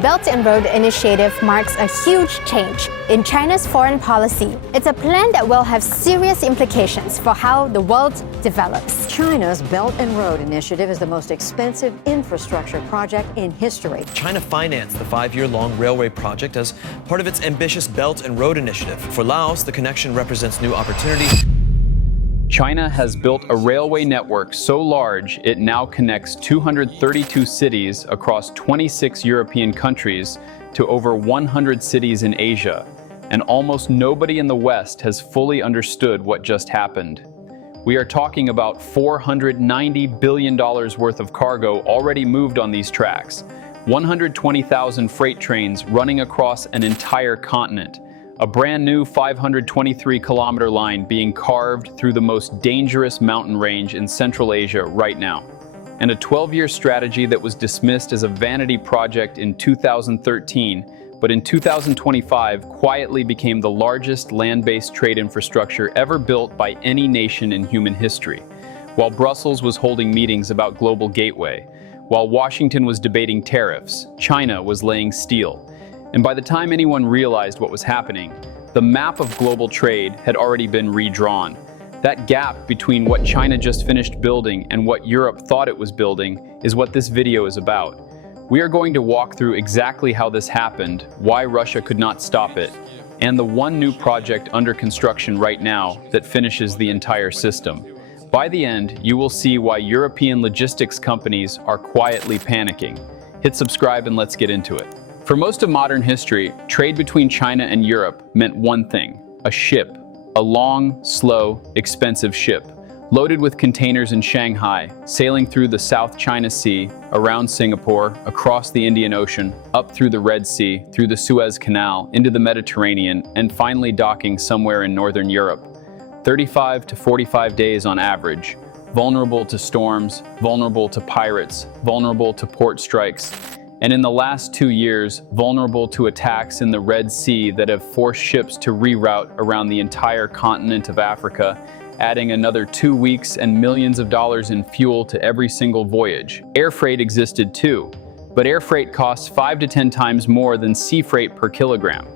Belt and Road Initiative marks a huge change in China's foreign policy. It's a plan that will have serious implications for how the world develops. China's Belt and Road Initiative is the most expensive infrastructure project in history. China financed the 5-year-long railway project as part of its ambitious Belt and Road Initiative. For Laos, the connection represents new opportunities. China has built a railway network so large it now connects 232 cities across 26 European countries to over 100 cities in Asia, and almost nobody in the West has fully understood what just happened. We are talking about $490 billion worth of cargo already moved on these tracks, 120,000 freight trains running across an entire continent, a brand new 523-kilometer line being carved through the most dangerous mountain range in Central Asia right now, and a 12-year strategy that was dismissed as a vanity project in 2013, but in 2025 quietly became the largest land-based trade infrastructure ever built by any nation in human history. While Brussels was holding meetings about Global Gateway, while Washington was debating tariffs, China was laying steel. And by the time anyone realized what was happening, the map of global trade had already been redrawn. That gap between what China just finished building and what Europe thought it was building is what this video is about. We are going to walk through exactly how this happened, why Russia could not stop it, and the one new project under construction right now that finishes the entire system. By the end, you will see why European logistics companies are quietly panicking. Hit subscribe and let's get into it. For most of modern history, trade between China and Europe meant one thing: a ship. A long, slow, expensive ship, loaded with containers in Shanghai, sailing through the South China Sea, around Singapore, across the Indian Ocean, up through the Red Sea, through the Suez Canal, into the Mediterranean, and finally docking somewhere in Northern Europe. 35 to 45 days on average, vulnerable to storms, vulnerable to pirates, vulnerable to port strikes, and in the last 2 years, vulnerable to attacks in the Red Sea that have forced ships to reroute around the entire continent of Africa, adding another 2 weeks and millions of dollars in fuel to every single voyage. Air freight existed too, but air freight costs 5 to 10 times more than sea freight per kilogram.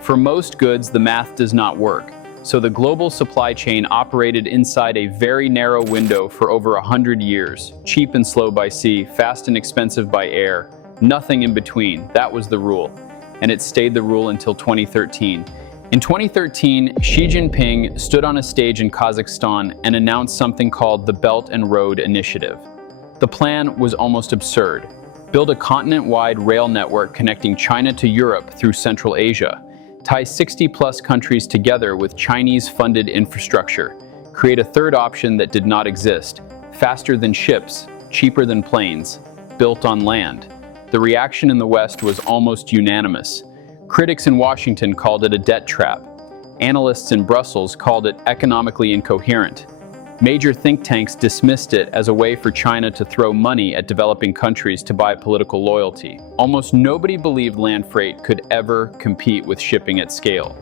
For most goods, the math does not work, so the global supply chain operated inside a very narrow window for over 100 years, cheap and slow by sea, fast and expensive by air. Nothing in between. That was the rule. And it stayed the rule until 2013. In 2013, Xi Jinping stood on a stage in Kazakhstan and announced something called the Belt and Road Initiative. The plan was almost absurd. Build a continent-wide rail network connecting China to Europe through Central Asia. Tie 60-plus countries together with Chinese-funded infrastructure. Create a third option that did not exist. Faster than ships, cheaper than planes, built on land. The reaction in the West was almost unanimous. Critics in Washington called it a debt trap. Analysts in Brussels called it economically incoherent. Major think tanks dismissed it as a way for China to throw money at developing countries to buy political loyalty. Almost nobody believed land freight could ever compete with shipping at scale.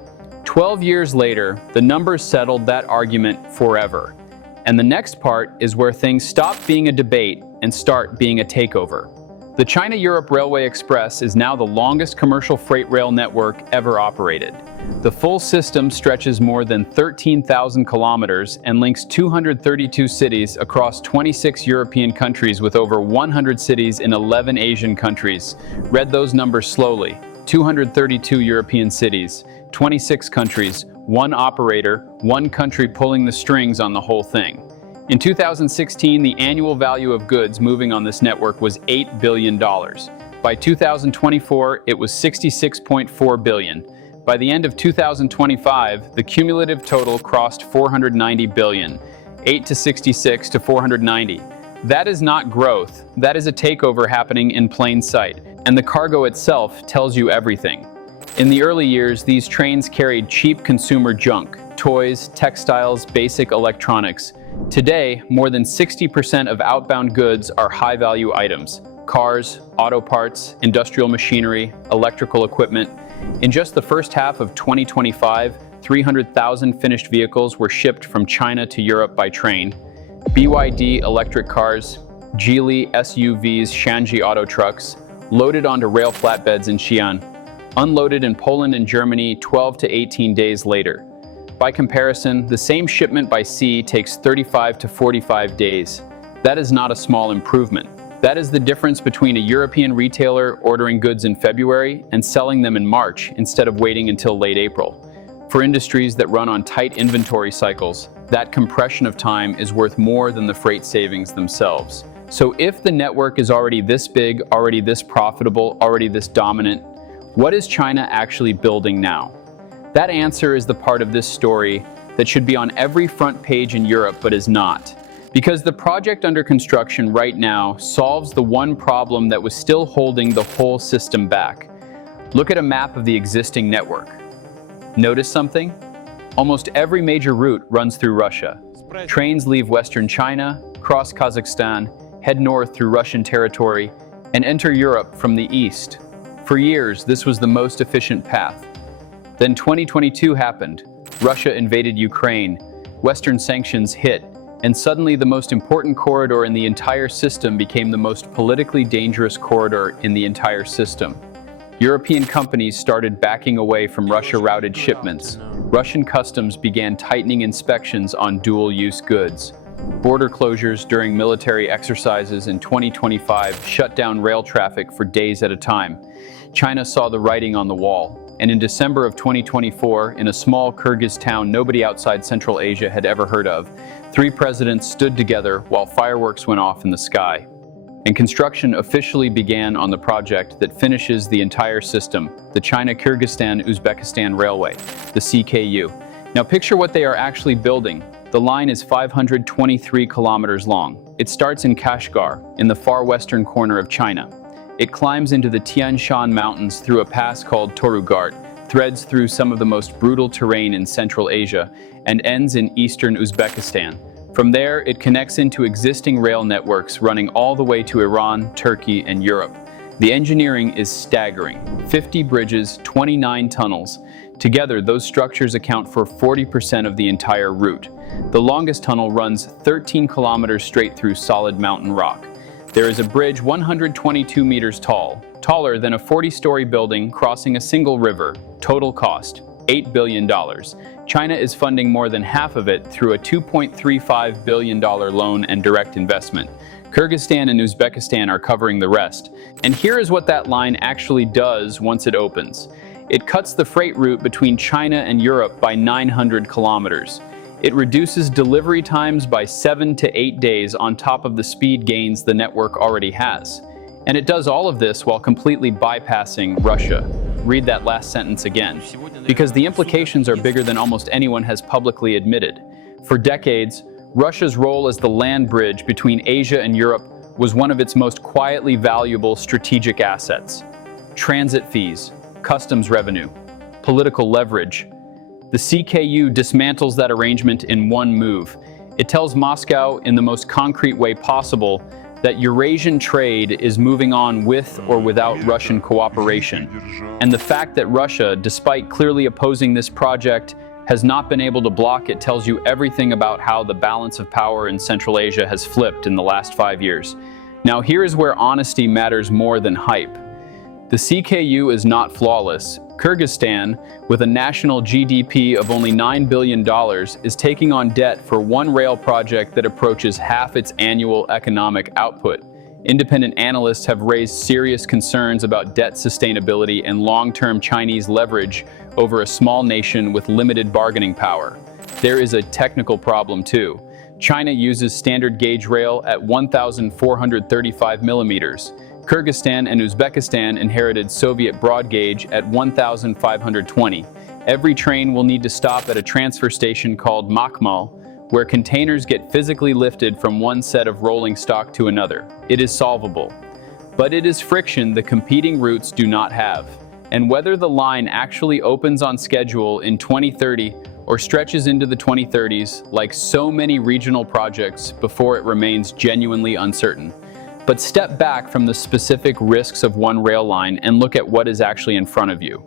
12 years later, the numbers settled that argument forever. And the next part is where things stop being a debate and start being a takeover. The China-Europe Railway Express is now the longest commercial freight rail network ever operated. The full system stretches more than 13,000 kilometers and links 232 cities across 26 European countries with over 100 cities in 11 Asian countries. Read those numbers slowly. 232 European cities, 26 countries, one operator, one country pulling the strings on the whole thing. In 2016, the annual value of goods moving on this network was $8 billion. By 2024, it was $66.4 billion. By the end of 2025, the cumulative total crossed $490 billion, 8 to 66 to 490. That is not growth, that is a takeover happening in plain sight, and the cargo itself tells you everything. In the early years, these trains carried cheap consumer junk, toys, textiles, basic electronics. Today, more than 60% of outbound goods are high-value items: cars, auto parts, industrial machinery, electrical equipment. In just the first half of 2025, 300,000 finished vehicles were shipped from China to Europe by train. BYD electric cars, Geely SUVs, Shanji auto trucks, loaded onto rail flatbeds in Xi'an, unloaded in Poland and Germany 12 to 18 days later. By comparison, the same shipment by sea takes 35 to 45 days. That is not a small improvement. That is the difference between a European retailer ordering goods in February and selling them in March instead of waiting until late April. For industries that run on tight inventory cycles, that compression of time is worth more than the freight savings themselves. So if the network is already this big, already this profitable, already this dominant, what is China actually building now? That answer is the part of this story that should be on every front page in Europe but is not. Because the project under construction right now solves the one problem that was still holding the whole system back. Look at a map of the existing network. Notice something? Almost every major route runs through Russia. Trains leave western China, cross Kazakhstan, head north through Russian territory, and enter Europe from the east. For years, this was the most efficient path. Then 2022 happened. Russia invaded Ukraine. Western sanctions hit. And suddenly the most important corridor in the entire system became the most politically dangerous corridor in the entire system. European companies started backing away from Russia-routed shipments. Russian customs began tightening inspections on dual-use goods. Border closures during military exercises in 2025 shut down rail traffic for days at a time. China saw the writing on the wall. And in December of 2024, in a small Kyrgyz town nobody outside Central Asia had ever heard of, 3 presidents stood together while fireworks went off in the sky. And construction officially began on the project that finishes the entire system, the China-Kyrgyzstan-Uzbekistan Railway, the CKU. Now picture what they are actually building. The line is 523 kilometers long. It starts in Kashgar, in the far western corner of China. It climbs into the Tian Shan Mountains through a pass called Torugart, threads through some of the most brutal terrain in Central Asia, and ends in eastern Uzbekistan. From there, it connects into existing rail networks running all the way to Iran, Turkey, and Europe. The engineering is staggering. 50 bridges, 29 tunnels. Together, those structures account for 40% of the entire route. The longest tunnel runs 13 kilometers straight through solid mountain rock. There is a bridge 122 meters tall, taller than a 40-story building crossing a single river. Total cost, $8 billion. China is funding more than half of it through a $2.35 billion loan and direct investment. Kyrgyzstan and Uzbekistan are covering the rest. And here is what that line actually does once it opens. It cuts the freight route between China and Europe by 900 kilometers. It reduces delivery times by 7 to 8 days on top of the speed gains the network already has. And it does all of this while completely bypassing Russia. Read that last sentence again, because the implications are bigger than almost anyone has publicly admitted. For decades, Russia's role as the land bridge between Asia and Europe was one of its most quietly valuable strategic assets. Transit fees, customs revenue, political leverage. The CKU dismantles that arrangement in one move. It tells Moscow in the most concrete way possible that Eurasian trade is moving on with or without Russian cooperation. And the fact that Russia, despite clearly opposing this project, has not been able to block it tells you everything about how the balance of power in Central Asia has flipped in the last 5 years. Now here is where honesty matters more than hype. The CKU is not flawless. Kyrgyzstan, with a national GDP of only $9 billion, is taking on debt for one rail project that approaches half its annual economic output. Independent analysts have raised serious concerns about debt sustainability and long-term Chinese leverage over a small nation with limited bargaining power. There is a technical problem too. China uses standard gauge rail at 1,435 millimeters. Kyrgyzstan and Uzbekistan inherited Soviet broad gauge at 1,520. Every train will need to stop at a transfer station called Makhmal, where containers get physically lifted from one set of rolling stock to another. It is solvable. But it is friction the competing routes do not have. And whether the line actually opens on schedule in 2030 or stretches into the 2030s, like so many regional projects, before it remains genuinely uncertain. But step back from the specific risks of one rail line and look at what is actually in front of you.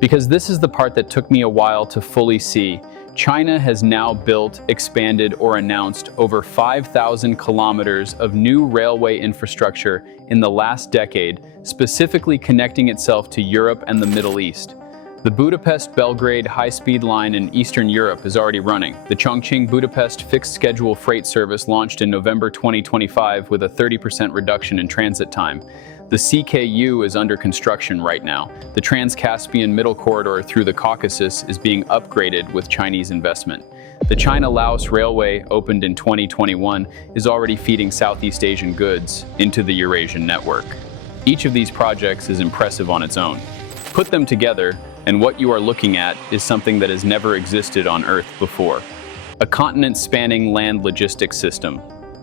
Because this is the part that took me a while to fully see. China has now built, expanded, or announced over 5,000 kilometers of new railway infrastructure in the last decade, specifically connecting itself to Europe and the Middle East. The Budapest-Belgrade high-speed line in Eastern Europe is already running. The Chongqing-Budapest fixed-schedule freight service launched in November 2025 with a 30% reduction in transit time. The CKU is under construction right now. The Trans-Caspian Middle Corridor through the Caucasus is being upgraded with Chinese investment. The China-Laos Railway, opened in 2021, is already feeding Southeast Asian goods into the Eurasian network. Each of these projects is impressive on its own. Put them together, and what you are looking at is something that has never existed on Earth before. A continent-spanning land logistics system,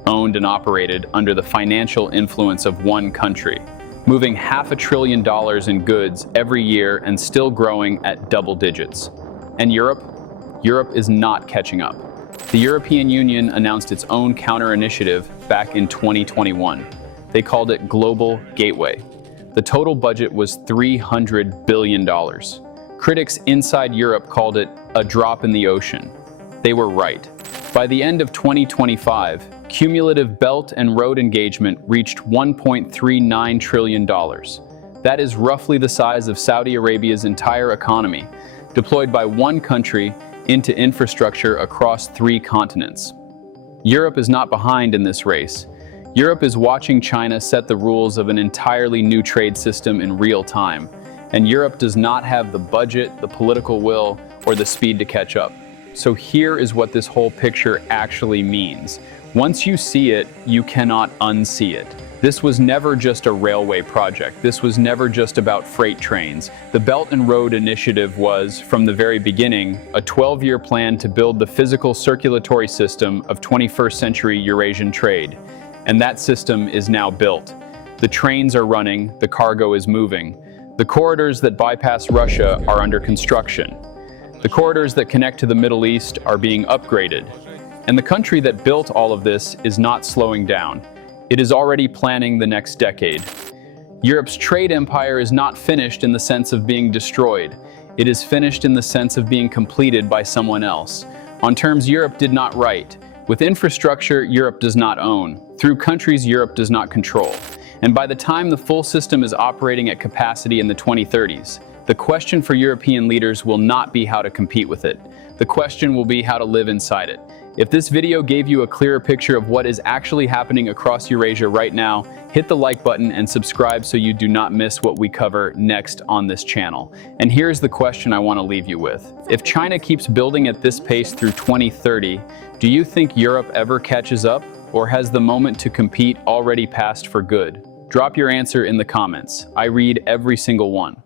owned and operated under the financial influence of one country, moving $500 billion in goods every year and still growing at double digits. And Europe? Europe is not catching up. The European Union announced its own counter-initiative back in 2021. They called it Global Gateway. The total budget was $300 billion. Critics inside Europe called it a drop in the ocean. They were right. By the end of 2025, cumulative belt and road engagement reached $1.39 trillion. That is roughly the size of Saudi Arabia's entire economy, deployed by one country into infrastructure across 3 continents. Europe is not behind in this race. Europe is watching China set the rules of an entirely new trade system in real time, and Europe does not have the budget, the political will, or the speed to catch up. So here is what this whole picture actually means. Once you see it, you cannot unsee it. This was never just a railway project. This was never just about freight trains. The Belt and Road Initiative was, from the very beginning, a 12-year plan to build the physical circulatory system of 21st century Eurasian trade. And that system is now built. The trains are running, the cargo is moving. The corridors that bypass Russia are under construction. The corridors that connect to the Middle East are being upgraded. And the country that built all of this is not slowing down. It is already planning the next decade. Europe's trade empire is not finished in the sense of being destroyed. It is finished in the sense of being completed by someone else. On terms Europe did not write. With infrastructure, Europe does not own. Through countries, Europe does not control. And by the time the full system is operating at capacity in the 2030s, the question for European leaders will not be how to compete with it. The question will be how to live inside it. If this video gave you a clearer picture of what is actually happening across Eurasia right now, hit the like button and subscribe so you do not miss what we cover next on this channel. And here's the question I want to leave you with. If China keeps building at this pace through 2030, do you think Europe ever catches up? Or has the moment to compete already passed for good? Drop your answer in the comments. I read every single one.